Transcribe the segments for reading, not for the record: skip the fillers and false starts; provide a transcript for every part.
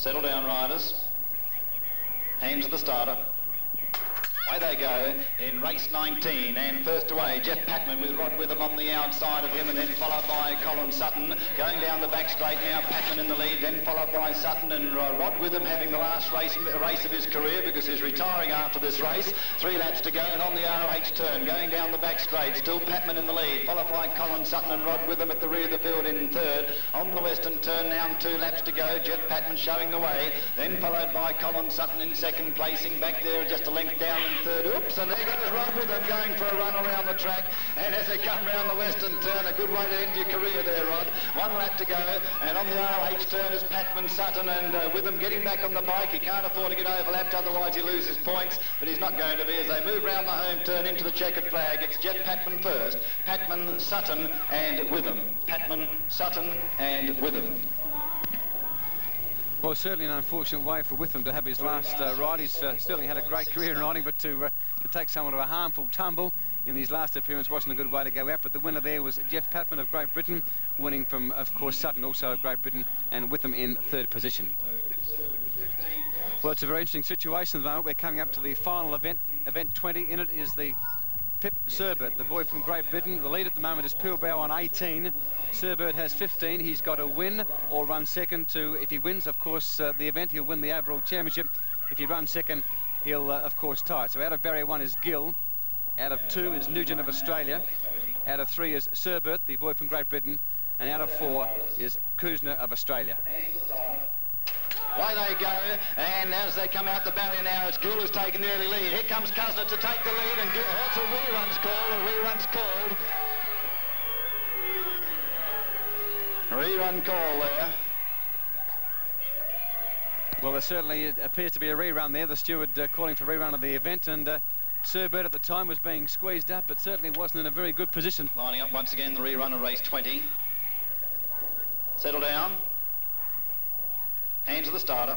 Settle down, riders. Hands to the starter. Away they go in race 19, and first away Jeff Patman with Rod Witham on the outside of him, and then followed by Colin Sutton going down the back straight now. Patman in the lead, then followed by Sutton, and Rod Witham having the last race of his career because he's retiring after this race. 3 laps to go, and on the ROH turn going down the back straight, still Patman in the lead, followed by Colin Sutton and Rod Witham at the rear of the field in third. On the western turn now, 2 laps to go, Jeff Patman showing the way, then followed by Colin Sutton in second, placing back there just a length down in third. Oops, and there goes Rod Witham going for a run around the track, and as they come round the western turn, a good way to end your career there, Rod. 1 lap to go, and on the ROH turn is Patman, Sutton, and Witham getting back on the bike. He can't afford to get overlapped, otherwise he loses points, but he's not going to be as they move round the home turn into the checkered flag. It's Jeff Patman first, Patman, Sutton, and Witham. Patman, Sutton, and Witham. Well, certainly an unfortunate way for Witham to have his last ride. He's certainly had a great career in riding, but to take somewhat of a harmful tumble in his last appearance wasn't a good way to go out. But the winner there was Jeff Patman of Great Britain, winning from, of course, Sutton, also of Great Britain, and Witham in third position. Well, it's a very interesting situation at the moment. We're coming up to the final event, event 20. In it is the Pip Surbert, the boy from Great Britain. The lead at the moment is Pilbrow on 18. Surbert has 15. He's got to win or run second to, if he wins, of course, the event, he'll win the overall championship. If he runs second, he'll, of course, tie it. So out of barrier 1 is Gill. Out of 2 is Nugent of Australia. Out of 3 is Surbert, the boy from Great Britain. And out of 4 is Kuzner of Australia. Away they go, and as they come out the barrier now, it's Gill who's taken the early lead. Here comes Kuzner to take the lead, and Gill, it's a rerun's called. Rerun call there. Well, there certainly appears to be a rerun there. The steward calling for rerun of the event, and Surbert at the time was being squeezed up, but certainly wasn't in a very good position. Lining up once again the rerun of race 20. Settle down. Hands to the starter.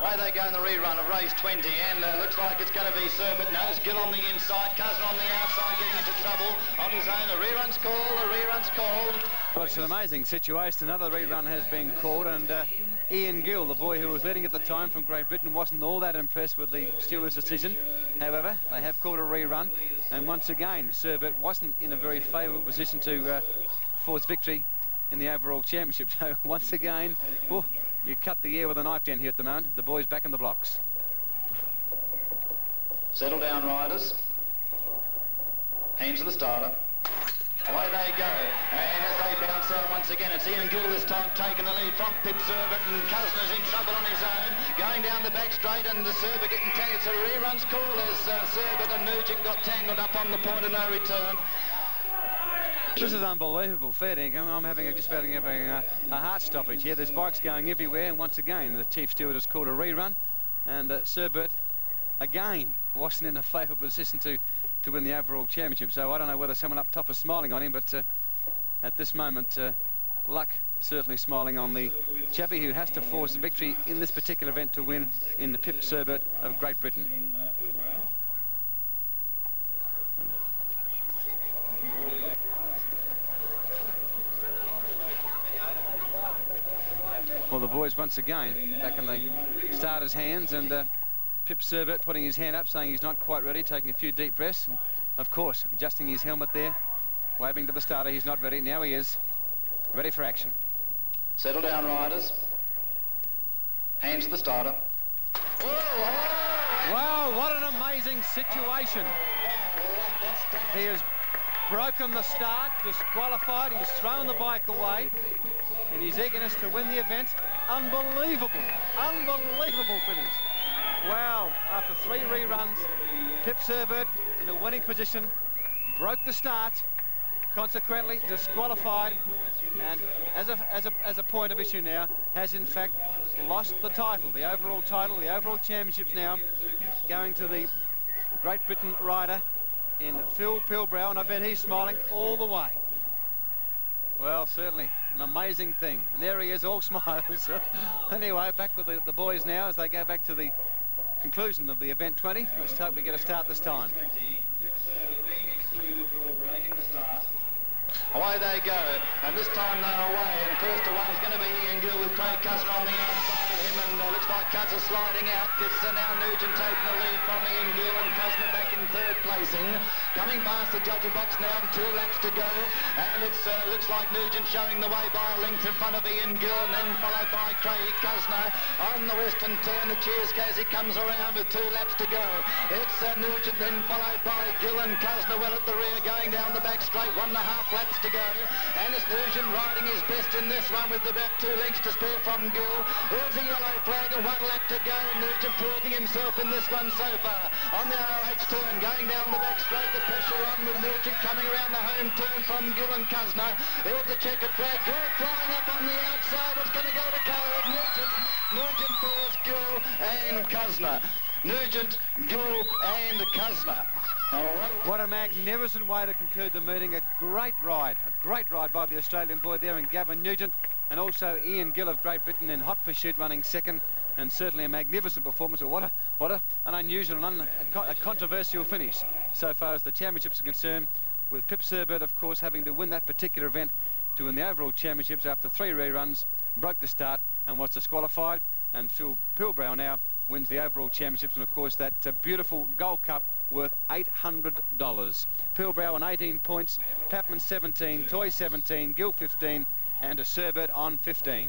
Away they go in the rerun of race 20, and looks like it's going to be Surbert. No, it's Gill on the inside, Kuzner on the outside, getting into trouble on his own. A rerun's called. Well, it's an amazing situation. Another rerun has been called, and Ian Gill, the boy who was leading at the time from Great Britain, wasn't all that impressed with the steward's decision. However, they have called a rerun, and once again, Surbert wasn't in a very favourable position to force victory in the overall championship. So once again, oh, you cut the air with a knife down here at the moment. The boys back in the blocks. Settle down, riders. Hands to the starter. Away they go, and as they bounce out once again, it's Ian Gill this time taking the lead from Pip Surbert, and Kuzner's in trouble on his own, going down the back straight, and the Surbert getting tangled. It's a rerun's call as Surbert and Nugent got tangled up on the point of no return. This is unbelievable, fair dinkum. I'm just about having a heart stoppage here. There's bikes going everywhere, and once again, the chief steward has called a rerun, and Surbert, again, wasn't in a favourable position to win the overall championship. So I don't know whether someone up top is smiling on him, but at this moment, luck certainly smiling on the chappie who has to force victory in this particular event to win in the Pip Surbert of Great Britain. Well, the boys once again back in the starter's hands, and Pip Surbert putting his hand up, saying he's not quite ready, taking a few deep breaths, and of course adjusting his helmet there, waving to the starter. He's not ready. Now he is ready for action. Settle down, riders. Hands to the starter. Oh! Wow, what an amazing situation. He has broken the start, disqualified. He's thrown the bike away in his eagerness to win the event. Unbelievable finish. Wow, after 3 reruns, Pip Surbert in a winning position, broke the start, consequently disqualified, and as a point of issue now, has in fact lost the title, the overall championships now, going to the Great Britain rider in Phil Pilbrow, and I bet he's smiling all the way. Well, certainly an amazing thing, and there he is, all smiles. Anyway, back with the boys now as they go back to the conclusion of the event 20. Let's hope we get a start this time. Away they go, and this time they're away, and first away is going to be Ian Gill with Craig Kuzner on the outside of him. and looks like Cuzza sliding out. It's now Nugent taking the lead from Ian Gill, and Cuzner back in third placing. Coming past the judging box now, and 2 laps to go, and it looks like Nugent showing the way by a length in front of Ian Gill, and then followed by Craig Cuzner on the western turn. The cheers as he comes around with 2 laps to go. It's Nugent, then followed by Gill and Cuzner well at the rear, going down the back straight. 1.5 laps to go, and it's Nugent riding his best in this one with about 2 lengths to spare from Gill. Here's a yellow flag and 1 lap to go. Nugent proving himself in this one so far. On the ROH turn, going down the back straight, the pressure on with Nugent coming around the home turn from Gill and Cuzner. Here's the checkered flag. Gill flying up on the outside. It's going to go to Code. Nugent first, Gill and Cuzner. Nugent, Gill and Cuzner. What a magnificent way to conclude the meeting. A great ride by the Australian boy there in Gavin Nugent, and also Ian Gill of Great Britain in hot pursuit running second, and certainly a magnificent performance. What an unusual and a controversial finish so far as the championships are concerned, with Pip Surbert, of course, having to win that particular event to win the overall championships after 3 reruns, broke the start and was disqualified, and Phil Pilbrow now wins the overall championships, and of course that beautiful Gold Cup worth $800. Pilbrow on 18 points, Papman 17, Toy 17, Gill 15, and a Surbert on 15.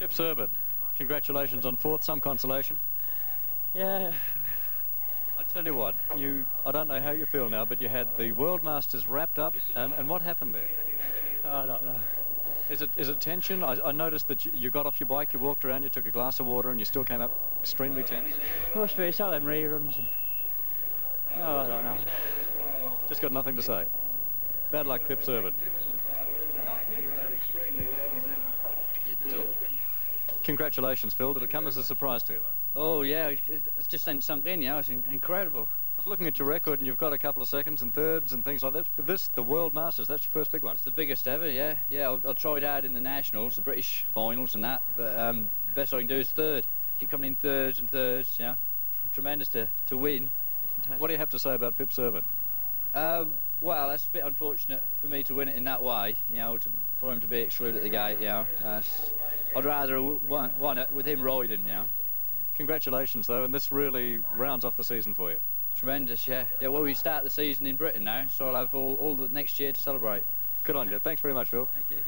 Pip Surbert, congratulations on 4th, some consolation. Yeah. I tell you what, I don't know how you feel now, but you had the World Masters wrapped up, and what happened there? I don't know. Is it tension? I noticed that you got off your bike, you walked around, you took a glass of water, and you still came up extremely tense. Must be, it's all them reruns. Oh, I don't know. Just got nothing to say. Bad luck, Pip Surbert. Congratulations, Phil. Did it come as a surprise to you, though? Oh, yeah, it's just ain't sunk in, yeah. It's incredible. I was looking at your record, and you've got a couple of seconds and thirds and things like that. But this, the World Masters, that's your first big one. It's the biggest ever, yeah. Yeah, I tried hard in the Nationals, the British finals and that, but best I can do is third. Keep coming in thirds and thirds, yeah. Tremendous to win. Fantastic. What do you have to say about Pip Surbert? Well, that's a bit unfortunate for me to win it in that way, you know, for him to be excluded at the gate, you know. I'd rather have won it with him riding, you know. Congratulations, though, and this really rounds off the season for you. Tremendous, yeah. Yeah, well, we start the season in Britain now, so I'll have all the next year to celebrate. Good on you. Thanks very much, Phil. Thank you.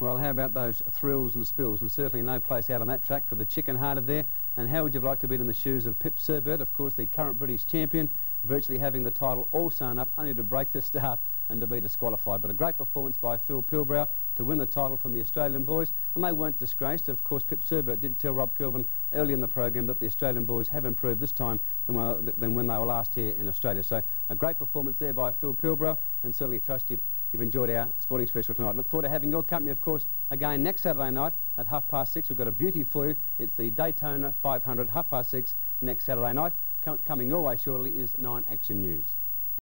Well, how about those thrills and spills? And certainly no place out on that track for the chicken-hearted there. And how would you have liked to be in the shoes of Pip Surbert, of course, the current British champion, virtually having the title all sewn up, only to break the start and to be disqualified. But a great performance by Phil Pilbrow to win the title from the Australian boys, and they weren't disgraced. Of course, Pip Surbert did tell Rob Kelvin early in the program that the Australian boys have improved this time than when they were last here in Australia. So a great performance there by Phil Pilbrow, and certainly trust you've enjoyed our sporting special tonight. Look forward to having your company, of course, again next Saturday night at 6:30. We've got a beauty for you. It's the Daytona 500, 6:30 next Saturday night. Coming your way shortly is 9 Action News.